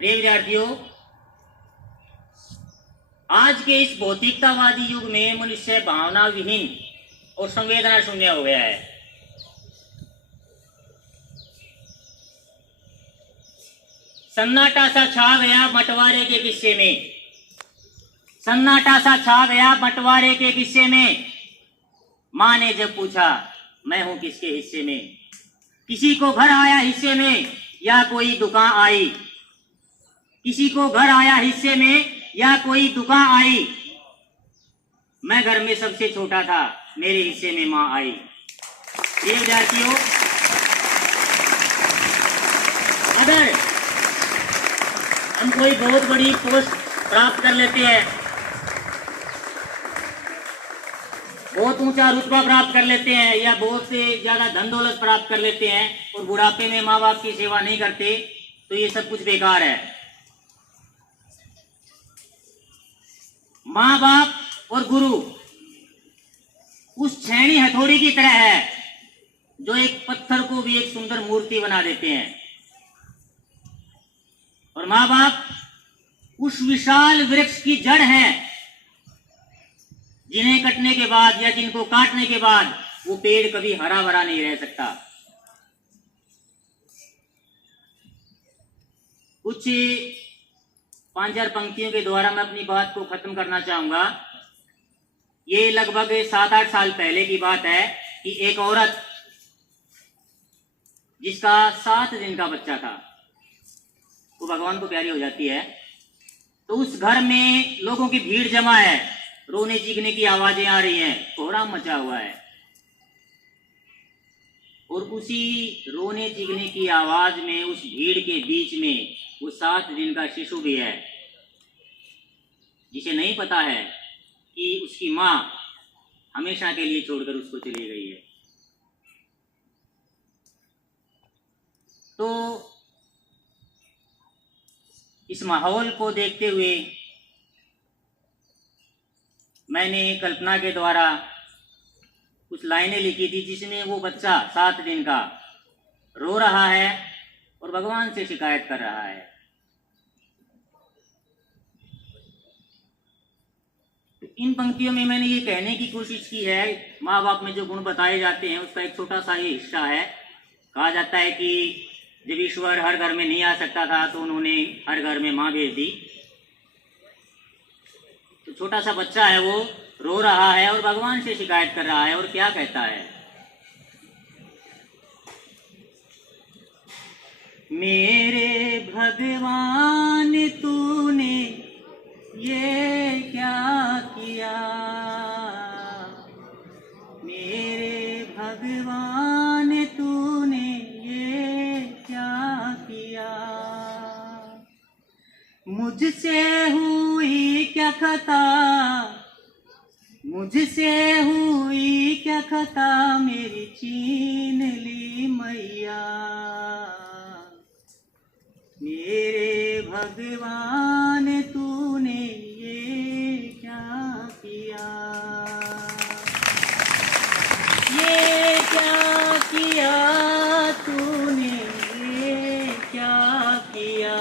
प्रिय विद्यार्थियों, आज के इस भौतिकतावादी युग में मनुष्य भावना विहीन और संवेदना शून्य हो गया है। सन्नाटा सा छा गया बंटवारे के किस्से में, सन्नाटा सा छा गया बंटवारे के किस्से में। माँ ने जब पूछा मैं हूं किसके हिस्से में, किसी को घर आया हिस्से में या कोई दुकान आई, किसी को घर आया हिस्से में या कोई दुकान आई। मैं घर में सबसे छोटा था, मेरे हिस्से में माँ आई। ये विद्यार्थियों, अगर हम कोई बहुत बड़ी पोस्ट प्राप्त कर लेते हैं, बहुत ऊंचा रुतबा प्राप्त कर लेते हैं या बहुत से ज्यादा धन दौलत प्राप्त कर लेते हैं और बुढ़ापे में माँ बाप की सेवा नहीं करते, तो ये सब कुछ बेकार है। माँ बाप और गुरु उस छेनी हथौड़ी की तरह है जो एक पत्थर को भी एक सुंदर मूर्ति बना देते हैं, और माँ बाप उस विशाल वृक्ष की जड़ है जिन्हें कटने के बाद या जिनको काटने के बाद वो पेड़ कभी हरा भरा नहीं रह सकता। कुछ 5-4 पंक्तियों के द्वारा मैं अपनी बात को खत्म करना चाहूंगा। ये लगभग 7-8 साल पहले की बात है कि एक औरत जिसका 7 दिन का बच्चा था, वो भगवान को प्यारी हो जाती है, तो उस घर में लोगों की भीड़ जमा है, रोने चीखने की आवाजें आ रही हैं, कोहराम मचा हुआ है, और उसी रोने चीखने की आवाज में उस भीड़ के बीच में वो 7 दिन का शिशु भी है, जिसे नहीं पता है कि उसकी माँ हमेशा के लिए छोड़कर उसको चली गई है। तो इस माहौल को देखते हुए मैंने कल्पना के द्वारा कुछ लाइनें लिखी थी, जिसमें वो बच्चा 7 दिन का रो रहा है और भगवान से शिकायत कर रहा है। इन पंक्तियों में मैंने ये कहने की कोशिश की है, माँ बाप में जो गुण बताए जाते हैं उसका एक छोटा सा ये हिस्सा है। कहा जाता है कि जब ईश्वर हर घर में नहीं आ सकता था तो उन्होंने हर घर में माँ भेज दी। तो छोटा सा बच्चा है, वो रो रहा है और भगवान से शिकायत कर रहा है, और क्या कहता है, मेरे भगवान तूने ये क्या किया, मेरे भगवान तूने ये क्या किया, मुझसे हुई क्या खता, मुझसे हुई क्या खता, मेरी छीन ली मैया, मेरे भगवान तूने ये क्या किया, ये क्या किया तूने, ये क्या किया,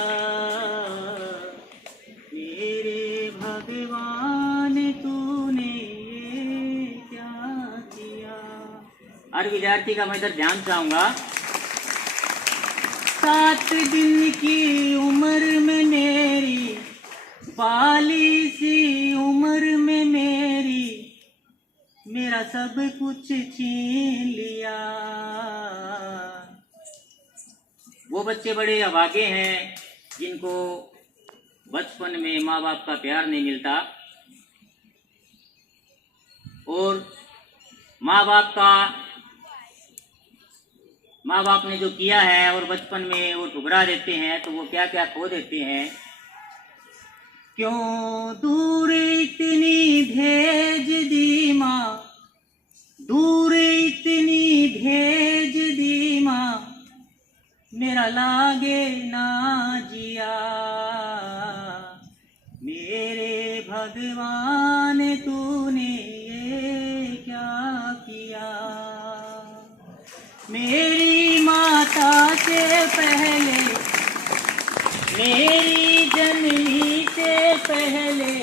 मेरे भगवान तूने ये क्या किया। हर विद्यार्थी का मैं इधर ध्यान चाहूंगा। 7 दिन की उम्र में मेरी, बाली सी उम्र में मेरी, मेरा सब कुछ छीन लिया। वो बच्चे बड़े अभागे हैं जिनको बचपन में माँ बाप का प्यार नहीं मिलता, और माँ बाप ने जो किया है और बचपन में वो ठुकरा देते हैं, तो वो क्या क्या खो देते हैं। क्यों दूर इतनी भेज दी माँ, दूर इतनी भेज दी माँ, मेरा लागे ना जिया, मेरे भगवान तूने ये क्या किया, मेरी माता से पहले मेरी जननी से पहले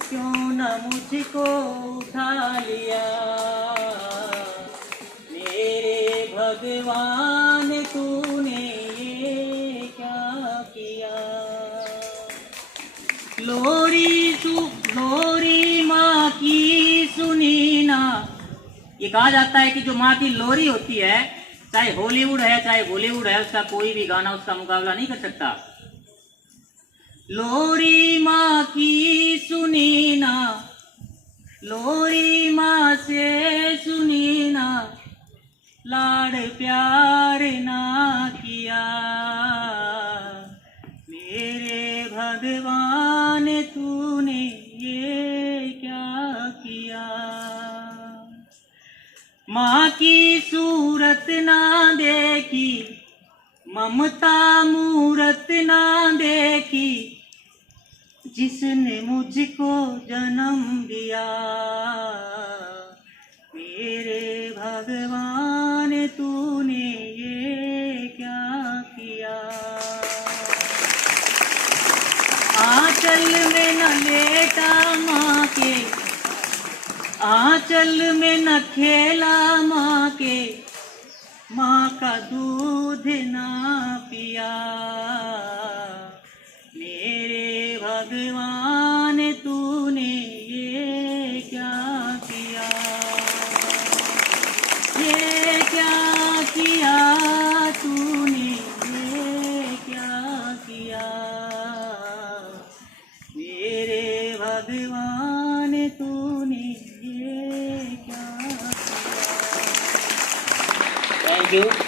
क्यों न मुझको उठा लिया, मेरे भगवान तूने ये क्या किया। लोरी माँ की सुनी ना। ये कहा जाता है कि जो माँ की लोरी होती है, चाहे हॉलीवुड है चाहे बॉलीवुड है, उसका कोई भी गाना उसका मुकाबला नहीं कर सकता। लोरी माँ की सुनी ना, लोरी माँ से सुनी ना, लाड़ प्यार ना किया, मेरे भगवान तूने ये क्या किया। माँ की सूरत ना देखी, ममता मूरत ना देखी, जिसने मुझको जन्म दिया, मेरे भगवान तूने ये क्या किया। आंचल में न लेटा माँ के, आंचल में न खेला माँ के, माँ का दूध ना पिया, मेरे भगवान तूने ये क्या किया। ये क्या किया तूने, ये क्या किया, मेरे भगवान तूने ये क्या किया। Thank you.